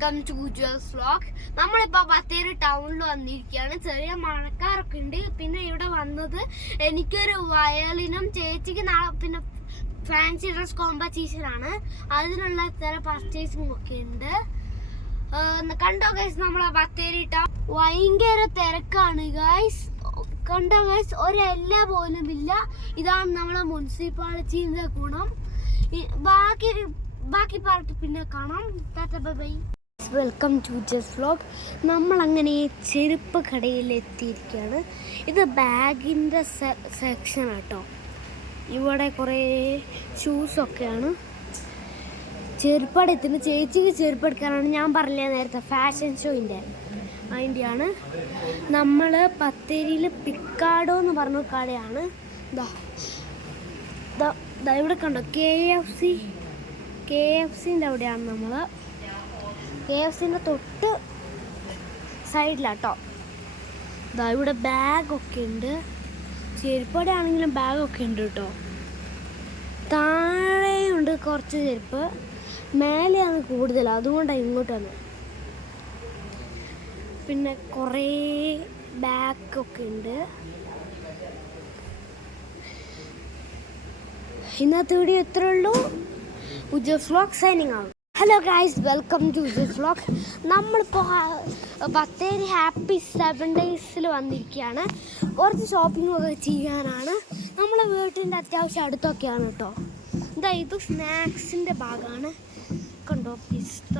Welcome to Jose vlog. നമ്മളിപ്പോൾ ബത്തേരി ടൗണിൽ വന്നിരിക്കുകയാണ്. ചെറിയ മഴക്കാരൊക്കെ ഉണ്ട്. പിന്നെ ഇവിടെ വന്നത് എനിക്കൊരു വയലിനും ചേച്ചിക്ക് നാളെ പിന്നെ ഫാൻസി ഡ്രസ് കോമ്പറ്റീഷനാണ്. അതിനുള്ള ചില പർച്ചേസിംഗ് ഒക്കെ ഉണ്ട്. കണ്ടോ ഗൈസ്, നമ്മളെ ബത്തേരി ടൗൺ ഭയങ്കര തിരക്കാണ് ഗൈസ്. കണ്ടോ ഗൈസ്, ഒരെല്ല പോലും ഇല്ല. ഇതാണ് നമ്മളെ മുനിസിപ്പാലിറ്റിന്റെ ഗുണം. ബാക്കി പാർട്ട് പിന്നെ കാണാം. Tata bye bye. Welcome to just vlog. നമ്മളങ്ങനെ ചെരുപ്പ് കടയിൽ എത്തിയിരിക്കുകയാണ്. ഇത് ബാഗിൻ്റെ സെക്ഷൻ കേട്ടോ. ഇവിടെ കുറേ ഷൂസൊക്കെയാണ്. ചെരുപ്പടത്തിന് ചേച്ചിക്ക് ചെരുപ്പെടുക്കാനാണ്. ഞാൻ പറഞ്ഞില്ല നേരത്തെ ഫാഷൻ ഷോയിൻ്റെ അതിൻ്റെയാണ്. നമ്മൾ ബത്തേരിയിൽ പിക്കാഡോ എന്ന് പറഞ്ഞ കടയാണ്. ഇവിടെ കണ്ടോ കെ എഫ് സിൻ്റെ അവിടെയാണ് നമ്മൾ. KFCൻ്റെ തൊട്ട് സൈഡിലാട്ടോ. ഇവിടെ ബാഗൊക്കെ ഉണ്ട്. ചെരുപ്പടെ ആണെങ്കിലും ബാഗൊക്കെ ഉണ്ട് കേട്ടോ. താഴെയുണ്ട് കുറച്ച് ചെരുപ്പ്, മേലെയാണ് കൂടുതൽ, അതുകൊണ്ടാണ് ഇങ്ങോട്ട് വന്നത്. പിന്നെ കുറേ ബാഗൊക്കെ ഉണ്ട്. ഇന്നത്തെ വീഡിയോ ഇത്രേ ഉള്ളൂ. Ujas vlog signing out. Hello guys, welcome to Ujas vlog. നമ്മളിപ്പോൾ ബത്തേരി ഹാപ്പി 7 ഡേയ്സിൽ വന്നിരിക്കുകയാണ്. കുറച്ച് ഷോപ്പിംഗ് ഒക്കെ ചെയ്യാനാണ്. നമ്മളെ വീട്ടിൻ്റെ അത്യാവശ്യം അടുത്തൊക്കെയാണ് കേട്ടോ. ഇത് സ്നാക്സിൻ്റെ ഭാഗമാണ്. കണ്ടോ, പിസ്ത,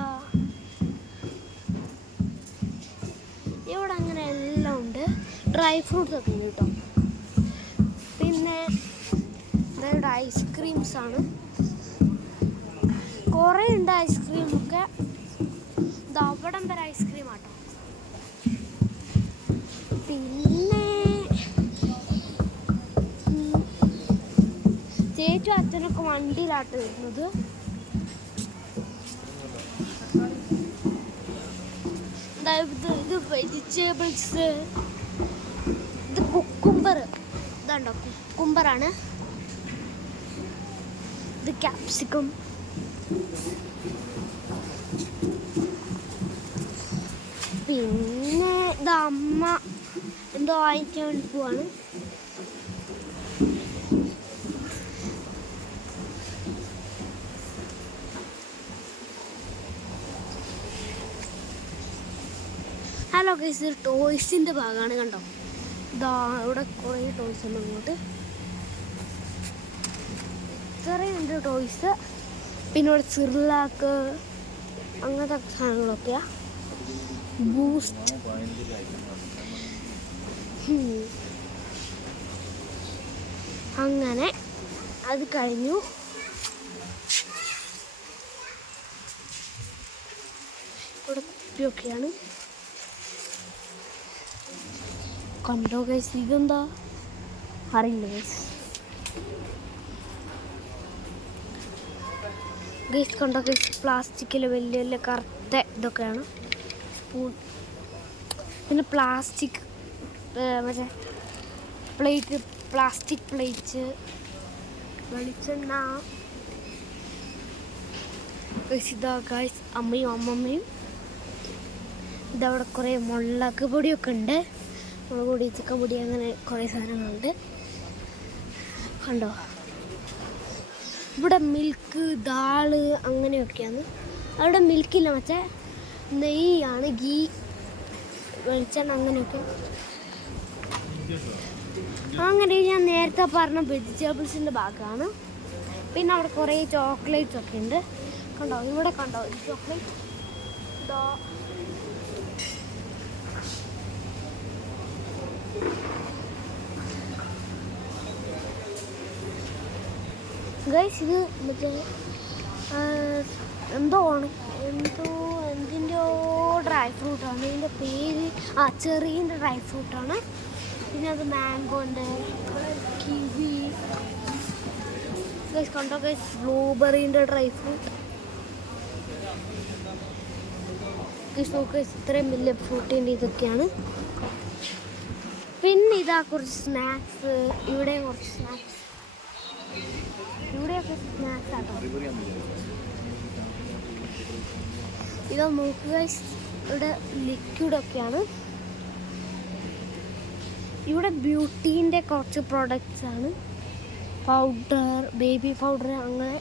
ഇവിടെ അങ്ങനെ എല്ലാം ഉണ്ട്. ഡ്രൈ ഫ്രൂട്ട്സ് ഒക്കെ ഉണ്ട് കേട്ടോ. പിന്നെ ഇവിടെ ഐസ്ക്രീംസ് ആണ്, കുറേ ഉണ്ട് ഐസ്ക്രീമൊക്കെ. അവിടം വരെ ഐസ്ക്രീം ആട്ടോ. പിന്നെ ചേച്ചും അച്ഛനൊക്കെ വണ്ടിയിലാട്ട് വരുന്നത്. ഇത് വെജിറ്റബിൾസ്, ഇത് കുക്കുംബർ, ഇതുണ്ടോ കുക്കുംബറാണ്. ഇത് ക്യാപ്സിക്കം. പിന്നെ ഇത് അമ്മ എന്തോ വാങ്ങിക്കാൻ വേണ്ടി പോവാണ്. ഹലോ ഗൈസ്, ഇത് ടോയ്സിൻ്റെ ഭാഗമാണ്. കണ്ടോ, ഇവിടെ കുറേ ടോയ്സ് ഉണ്ട്. ഇങ്ങോട്ട് ഇത്രയുണ്ട് ടോയ്സ്. പിന്നെ ഇവിടെ സിർലാക്ക് അങ്ങനത്തെ സാധനങ്ങളൊക്കെയാ. ബൂസ്റ്റ്. അങ്ങനെ അത് കഴിഞ്ഞു. ഇവിടെ കുപ്പിയൊക്കെയാണ്. കണ്ടോ ഗൈസ്, ഇതെന്താ അറിയില്ല ഗൈസ്. ഗൈസ് കണ്ടോ ഗൈസ്, പ്ലാസ്റ്റിക്കിൽ വലിയ വലിയ കറുത്ത ഇതൊക്കെയാണ്. സ്പൂൺ, പിന്നെ പ്ലാസ്റ്റിക് മറ്റേ പ്ലേറ്റ്, പ്ലാസ്റ്റിക് പ്ലേറ്റ്, വെളിച്ചെണ്ണ. ഗൈസ് ഇതാ ഗൈസ് അമ്മയും അമ്മമ്മയും. ഇതവിടെ കുറേ മുളക് പൊടിയൊക്കെ ഉണ്ട്. മുളക് പൊടി, ചിക്കൻ പൊടി, അങ്ങനെ കുറേ സാധനങ്ങളുണ്ട്. കണ്ടോ, ഇവിടെ മിൽക്ക്, ദാള് അങ്ങനെയൊക്കെയാണ്. അവിടെ മിൽക്കില്ല, മറ്റേ നെയ്യാണ്, ഗീ, വെളിച്ചെണ്ണ, അങ്ങനെയൊക്കെ. അങ്ങനെ ഞാൻ നേരത്തെ പറഞ്ഞ വെജിറ്റബിൾസിൻ്റെ ഭാഗമാണ്. പിന്നെ അവിടെ കുറേ ചോക്ലേറ്റ്സ് ഒക്കെ ഉണ്ട്. കണ്ടോ, ഇവിടെ കണ്ടോ ഒരു ചോക്ലേറ്റ്. ഇതോ ഗൈസ്, ഇത് മറ്റേ എന്തിൻ്റെയോ ഡ്രൈ ഫ്രൂട്ടാണ്. ഇതിൻ്റെ പേര് ചെറീൻ്റെ ഡ്രൈ ഫ്രൂട്ടാണ്. പിന്നെ അത് മാംഗോ ഉണ്ട്, കിവി. ഗൈസ് കണ്ടോ ഗൈസ്, ബ്ലൂബെറീൻ്റെ ഡ്രൈ ഫ്രൂട്ട്. ഗൈസ് നോക്ക്, ഇത്രയും വലിയ ഫ്രൂട്ടിൻ്റെ ഇതൊക്കെയാണ്. പിന്നെ ഇതാ കുറച്ച് സ്നാക്സ്. ഇവിടെ കുറച്ച് സ്നാക്സ്, ഇവിടെയൊക്കെ സ്നാക്സ് ആട്ടോ. ഇത് നോക്കുക, ഇവിടെ ലിക്വിഡൊക്കെയാണ്. ഇവിടെ ബ്യൂട്ടീൻ്റെ കുറച്ച് പ്രോഡക്റ്റ്സ് ആണ്, പൗഡർ, ബേബി പൗഡർ, അങ്ങനെ.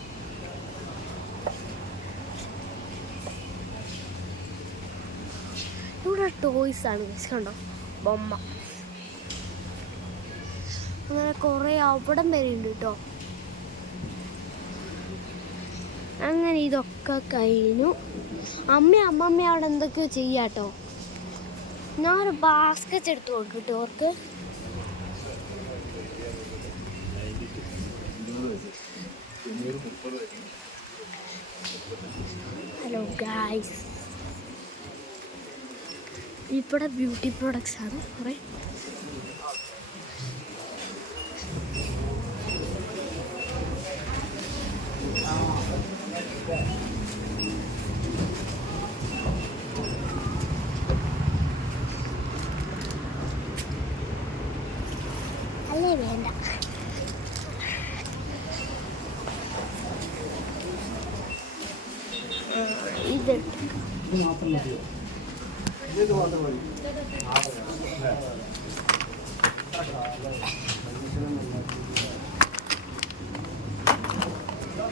ഇവിടെ ടോയ്സ് ആണ്, കണ്ടോ, ബൊമ്മ. അങ്ങനെ കുറേ അവിടം വരെ ഉണ്ട് കേട്ടോ. അങ്ങനെ ഇതൊക്കെ കഴിഞ്ഞു. അമ്മ അവിടെ എന്തൊക്കെയോ ചെയ്യാട്ടോ. ഞാനൊരു ബാസ്ക്കറ്റ് എടുത്ത് കൊടുക്കും കേട്ടോ അവർക്ക്. ഹലോ ഗായ്സ്, ഇവിടെ ബ്യൂട്ടി പ്രോഡക്ട്സ് ആണ് കുറേ. അല്ലേ വേണ്ട. ഇത്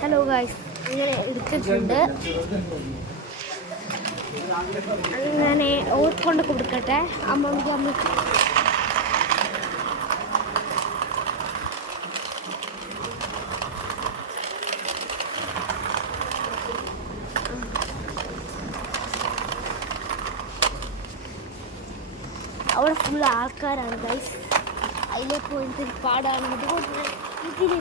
ഹലോ ഗായ്സ്, ഇങ്ങനെ എടുത്തിട്ടുണ്ട്. അങ്ങനെ ഓർക്കൊണ്ട് കൊടുക്കട്ടെ അമ്മക്ക്. അവിടെ ഫുൾ ആൾക്കാരാണ് ഗൈസ്. അതിലെ പോയിട്ട് പാടാണ്. അതുകൊണ്ട് ഇതിൽ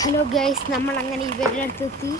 ഹലോ ഗൈസ്, നമ്മൾ അങ്ങനെ ഇവരുടെ അടുത്തെത്തി.